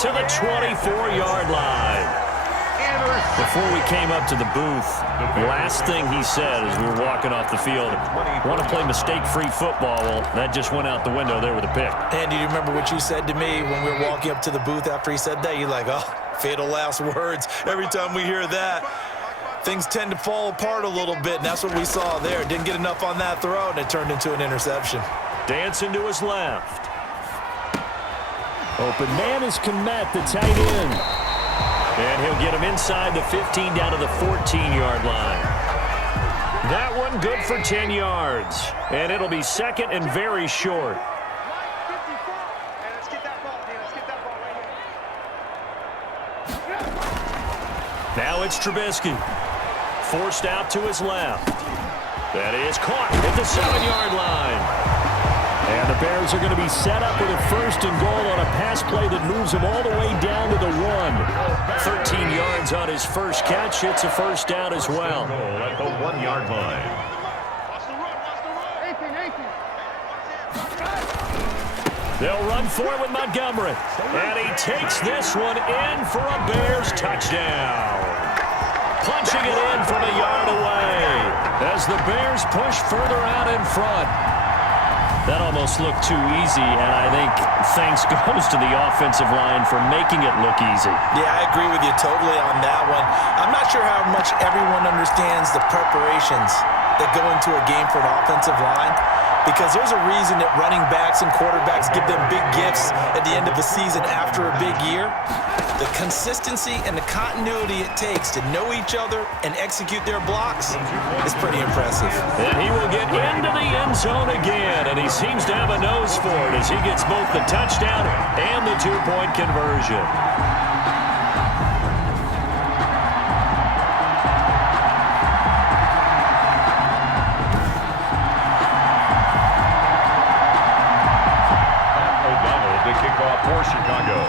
to the 24-yard line. Before we came up to the booth, last thing he said as we were walking off the field, want to play mistake-free football. Well, that just went out the window there with a pick. And do you remember what you said to me when we were walking up to the booth after he said that? You're like, oh, fatal last words. Every time we hear that, things tend to fall apart a little bit, and that's what we saw there. Didn't get enough on that throw, and it turned into an interception. Dancing to his left. Open man is Kmet, the tight end. And he'll get him inside the 15 down to the 14-yard line. That one good for 10 yards. And it'll be second and very short. Now it's Trubisky. Forced out to his left. That is caught at the 7-yard line. And the Bears are going to be set up with a first and goal on a pass play that moves him all the way down to the 1. 13 yards on his first catch. It's a first down as well. At the 1-yard line. They'll run for it with Montgomery. And he takes this one in for a Bears touchdown. Punching it in from a yard away as the Bears push further out in front. That almost looked too easy, and I think thanks goes to the offensive line for making it look easy. Yeah, I agree with you totally on that one. I'm not sure how much everyone understands the preparations that go into a game for an offensive line, because there's a reason that running backs and quarterbacks give them big gifts at the end of the season after a big year. The consistency and the continuity it takes to know each other and execute their blocks is pretty impressive. And he will get into the end zone again, and he seems to have a nose for it as he gets both the touchdown and the two-point conversion. O'Donnell to kick off for Chicago.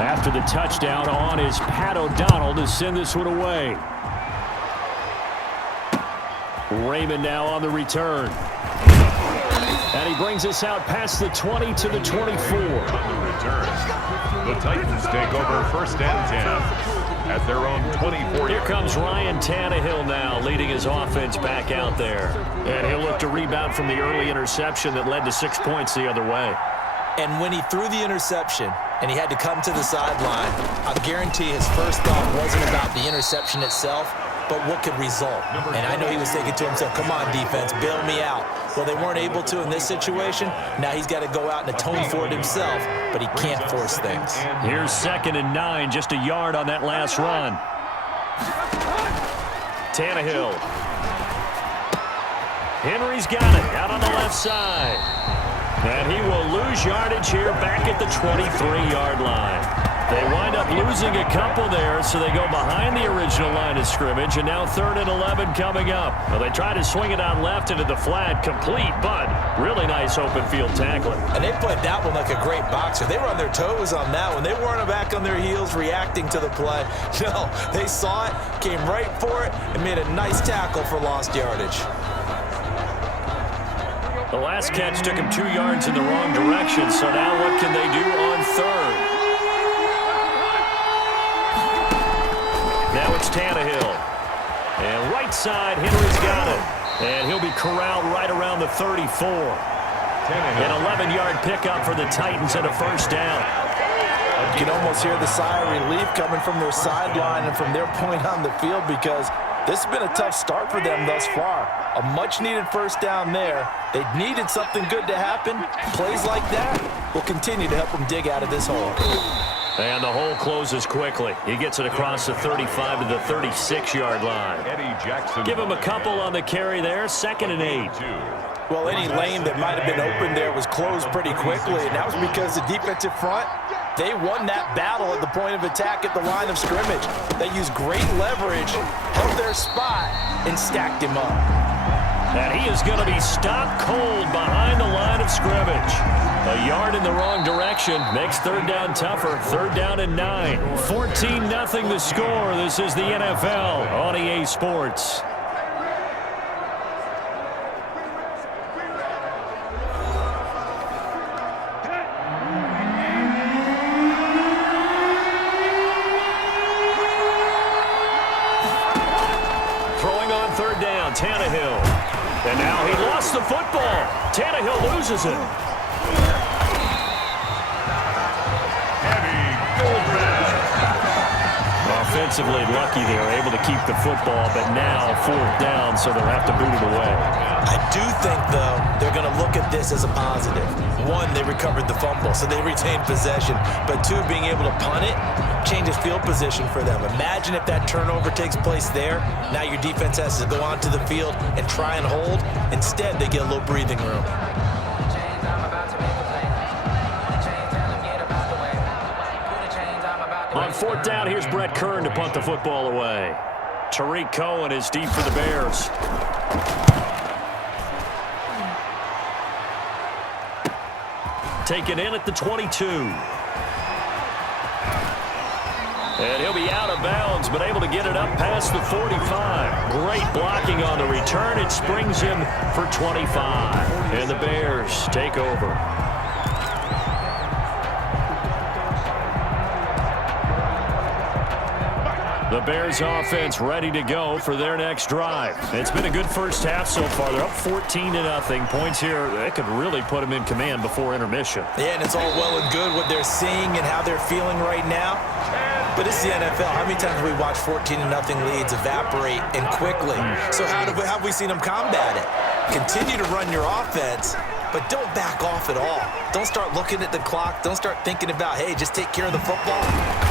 After the touchdown on is Pat O'Donnell to send this one away. Raymond now on the return. And he brings us out past the 20 to the 24. On the return, the Titans take over first and 10 at their own 24. Here comes Ryan Tannehill now leading his offense back out there. And he'll look to rebound from the early interception that led to 6 points the other way. And when he threw the interception and he had to come to the sideline, I guarantee his first thought wasn't about the interception itself, but what could result. And I know he was thinking to himself, come on, defense, bail me out. Well, they weren't able to in this situation. Now he's got to go out and atone for it himself, but he can't force things. Here's 2nd and 9, just a yard on that last run. Tannehill. Henry's got it out on the left side. And he will lose yardage here back at the 23-yard line. They wind up losing a couple there, so they go behind the original line of scrimmage, and now 3rd and 11 coming up. Well, they try to swing it out left into the flat, complete, but really nice open field tackling. And they played that one like a great boxer. They were on their toes on that one. They weren't back on their heels reacting to the play. No, they saw it, came right for it, and made a nice tackle for lost yardage. The last catch took him 2 yards in the wrong direction, so now what can they do on 3rd? Now it's Tannehill. And right side, Henry's got it. And he'll be corralled right around the 34. An 11-yard pickup for the Titans and a first down. You can almost hear the sigh of relief coming from their sideline and from their point on the field, because this has been a tough start for them thus far. A much-needed first down there. They needed something good to happen. Plays like that will continue to help them dig out of this hole. And the hole closes quickly. He gets it across the 35 to the 36-yard line. Give him a couple on the carry there. 2nd and 8. Well, any lane that might have been open there was closed pretty quickly, and that was because the defensive front, they won that battle at the point of attack at the line of scrimmage. They used great leverage, held their spot, and stacked him up. And he is going to be stopped cold behind the line of scrimmage. A yard in the wrong direction makes 3rd down tougher. 3rd down and 9. 14-0 the score. This is the NFL on EA Sports. lost the football. Tannehill loses it. Offensively lucky they were able to keep the football, but now 4th down, so they'll have to boot it away. I do think, though, they're going to look at this as a positive. 1, they recovered the fumble, so they retained possession. But 2, being able to punt it changes field position for them. Imagine if that turnover takes place there. Now your defense has to go onto the field and try and hold. Instead, they get a little breathing room. On 4th down, here's Brett Kern to punt the football away. Tariq Cohen is deep for the Bears. Taken in at the 22. And he'll be out of bounds, but able to get it up past the 45. Great blocking on the return. It springs him for 25. And the Bears take over. The Bears offense ready to go for their next drive. It's been a good first half so far. They're up 14-0. Points here, that could really put them in command before intermission. Yeah, and it's all well and good what they're seeing and how they're feeling right now. But it's the NFL. How many times have we watched 14-0 leads evaporate and quickly? So how have we seen them combat it? Continue to run your offense, but don't back off at all. Don't start looking at the clock. Don't start thinking about, hey, just take care of the football.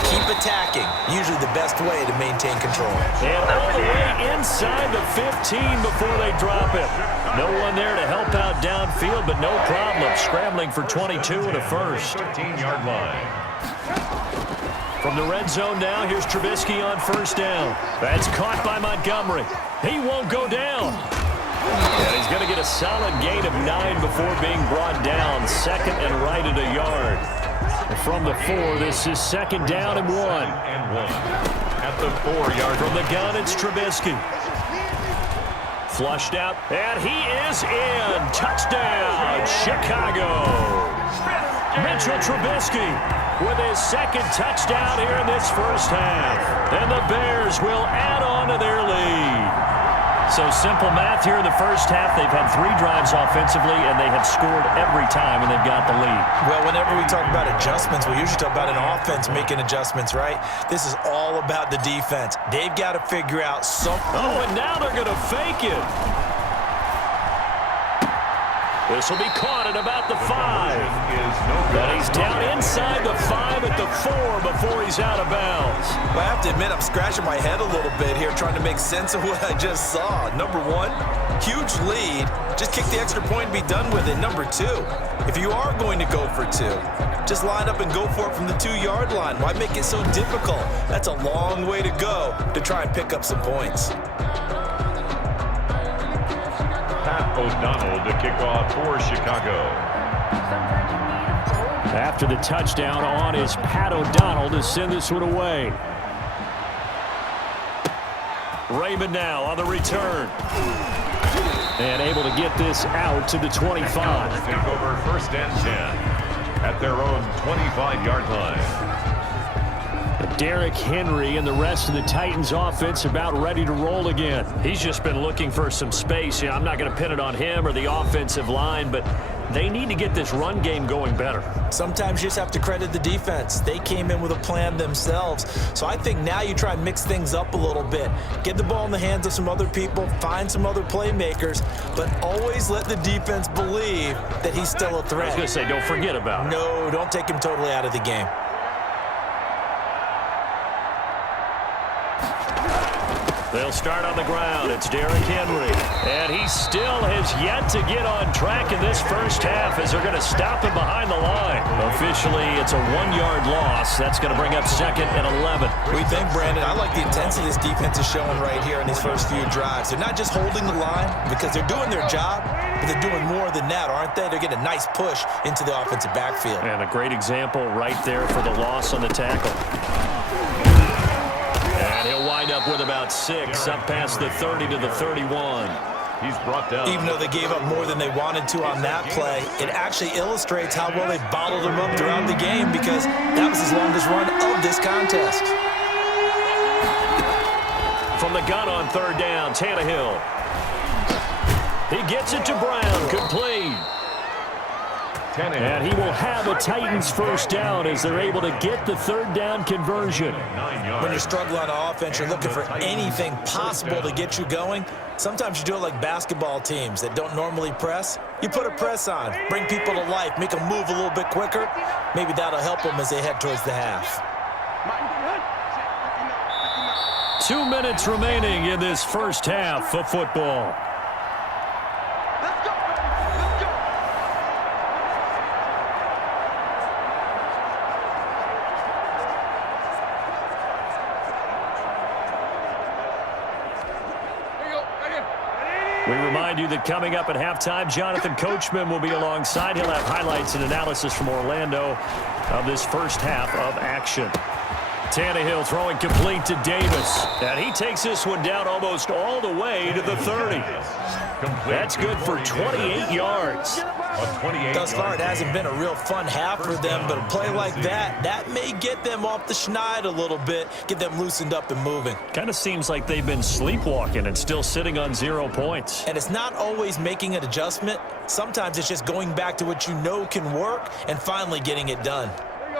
Keep attacking. Usually the best way to maintain control. And all the way inside the 15 before they drop it. No one there to help out downfield, but no problem scrambling for 22 and a first. 13-yard line. From the red zone now, here's Trubisky on 1st down. That's caught by Montgomery. He won't go down. And he's going to get a solid gain of 9 before being brought down. 2nd and right at a yard. From the 4, this is 2nd down and 1. At the 4-yard. From the gun, it's Trubisky. Flushed out, and he is in. Touchdown, Chicago. Mitchell Trubisky with his 2nd touchdown here in this first half. And the Bears will add on to their lead. So simple math here in the first half. They've had 3 drives offensively, and they have scored every time when they've got the lead. Well, whenever we talk about adjustments, we usually talk about an offense making adjustments, right? This is all about the defense. They've got to figure out something. Oh, and now they're going to fake it. This will be caught at about the 5. But he's down inside the 5 at the 4 before he's out of bounds. Well, I have to admit, I'm scratching my head a little bit here trying to make sense of what I just saw. Number 1, huge lead. Just kick the extra point and be done with it. Number 2, if you are going to go for 2, just line up and go for it from the 2-yard line. Why make it so difficult? That's a long way to go to try and pick up some points. O'Donnell to kick off for Chicago. After the touchdown on is Pat O'Donnell to send this one away. Raymond now on the return. And able to get this out to the 25. Take over 1st and 10 at their own 25-yard line. Derrick Henry and the rest of the Titans offense about ready to roll again. He's just been looking for some space. I'm not going to pin it on him or the offensive line, but they need to get this run game going better. Sometimes you just have to credit the defense. They came in with a plan themselves. So I think now you try and mix things up a little bit. Get the ball in the hands of some other people, find some other playmakers, but always let the defense believe that he's still a threat. I was going to say, don't forget about it. No, don't take him totally out of the game. They'll start on the ground. It's Derrick Henry. And he still has yet to get on track in this first half as they're going to stop him behind the line. Officially, it's a 1-yard loss. That's going to bring up 2nd and 11. What do you think, Brandon? I like the intensity this defense is showing right here in these first few drives. They're not just holding the line because they're doing their job, but they're doing more than that, aren't they? They're getting a nice push into the offensive backfield. And a great example right there for the loss on the tackle. And he'll wind up with about 6 up past the 30 to the 31. He's brought down. Even though they gave up more than they wanted to on that play, it actually illustrates how well they bottled them up throughout the game because that was his longest run of this contest. From the gun on 3rd down, Tannehill. He gets it to Brown, complete. And he will have a Titans first down as they're able to get the third down conversion. When you're struggling on offense, you're looking for anything possible to get you going. Sometimes you do it like basketball teams that don't normally press. You put a press on, bring people to life, make them move a little bit quicker. Maybe that'll help them as they head towards the half. 2 minutes remaining in this first half of football. We remind you that coming up at halftime, Jonathan Coachman will be alongside. He'll have highlights and analysis from Orlando of this first half of action. Tannehill throwing complete to Davis. And he takes this one down almost all the way to the 30. That's good for 28 yards. Thus far, it hasn't been a real fun half for them, but a play like that may get them off the schneid a little bit, get them loosened up and moving. Kind of seems like they've been sleepwalking and still sitting on 0 points. And it's not always making an adjustment. Sometimes it's just going back to what you know can work and finally getting it done.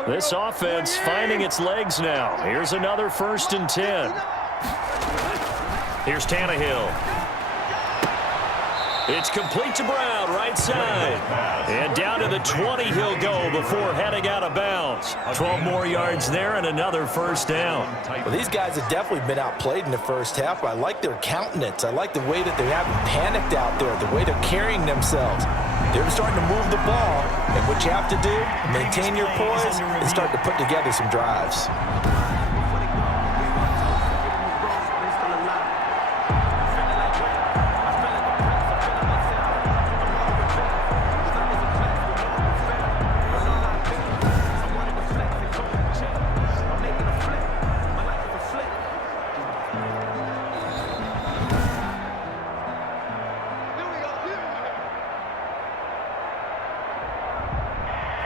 This offense finding its legs now. Here's another 1st and 10. Here's Tannehill. It's complete to Brown, right side. And down to the 20 he'll go before heading out of bounds. 12 more yards there and another first down. Well, these guys have definitely been outplayed in the first half, but I like their countenance. I like the way that they haven't panicked out there, the way they're carrying themselves. They're starting to move the ball, and what you have to do, maintain your poise and start to put together some drives.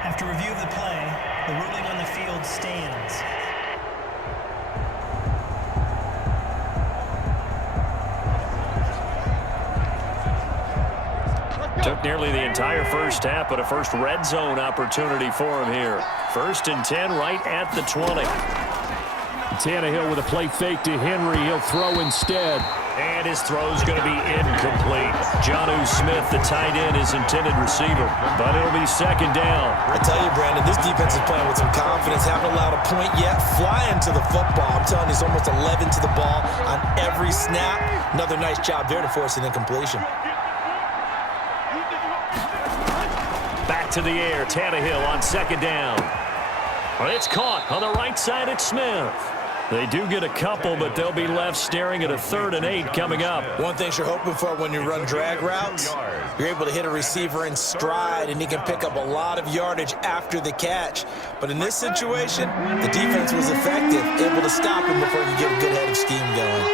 After review of the play, the ruling on the field stands. Took nearly the entire first half, but a first red zone opportunity for him here. 1st and 10 right at the 20. Tannehill with a play fake to Henry. He'll throw instead. And his throw's going to be incomplete. Juju Smith, the tight end, is intended receiver. But it'll be 2nd down. I tell you, Brandon, this defense is playing with some confidence. Haven't allowed a point yet. Flying to the football. I'm telling you, it's almost 11 to the ball on every snap. Another nice job there to force an incompletion. Back to the air. Tannehill on 2nd down. Well, it's caught on the right side. It's Smith. They do get a couple, but they'll be left staring at a 3rd and 8 coming up. One thing you're hoping for when you run drag routes, you're able to hit a receiver in stride, and he can pick up a lot of yardage after the catch. But in this situation, the defense was effective, able to stop him before he get a good head of steam going.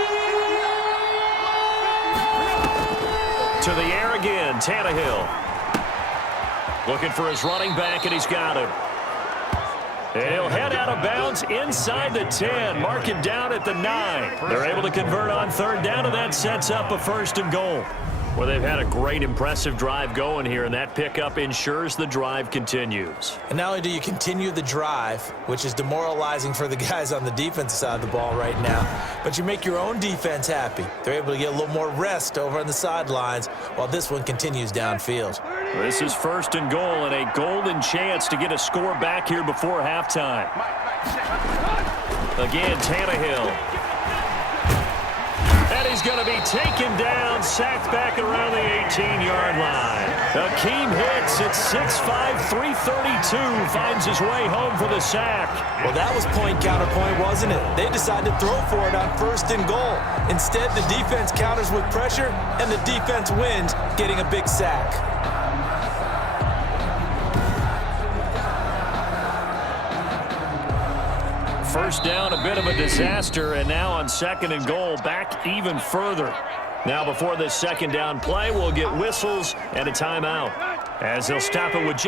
To the air again, Tannehill. Looking for his running back, and he's got him. He'll head out of bounds inside the 10, mark him down at the 9. They're able to convert on 3rd down, and that sets up a 1st and goal. Well, they've had a great, impressive drive going here, and that pickup ensures the drive continues. And not only do you continue the drive, which is demoralizing for the guys on the defensive side of the ball right now, but you make your own defense happy. They're able to get a little more rest over on the sidelines while this one continues downfield. This is 1st and goal, and a golden chance to get a score back here before halftime. Again, Tannehill. And he's going to be taken down, sacked back around the 18-yard line. Akeem hits at 6'5", 332, finds his way home for the sack. Well, that was point counterpoint, wasn't it? They decided to throw for it on 1st and goal. Instead, the defense counters with pressure, and the defense wins, getting a big sack. First down, a bit of a disaster, and now on 2nd and goal, back even further. Now before this 2nd down play, we'll get whistles and a timeout, as they'll stop it with just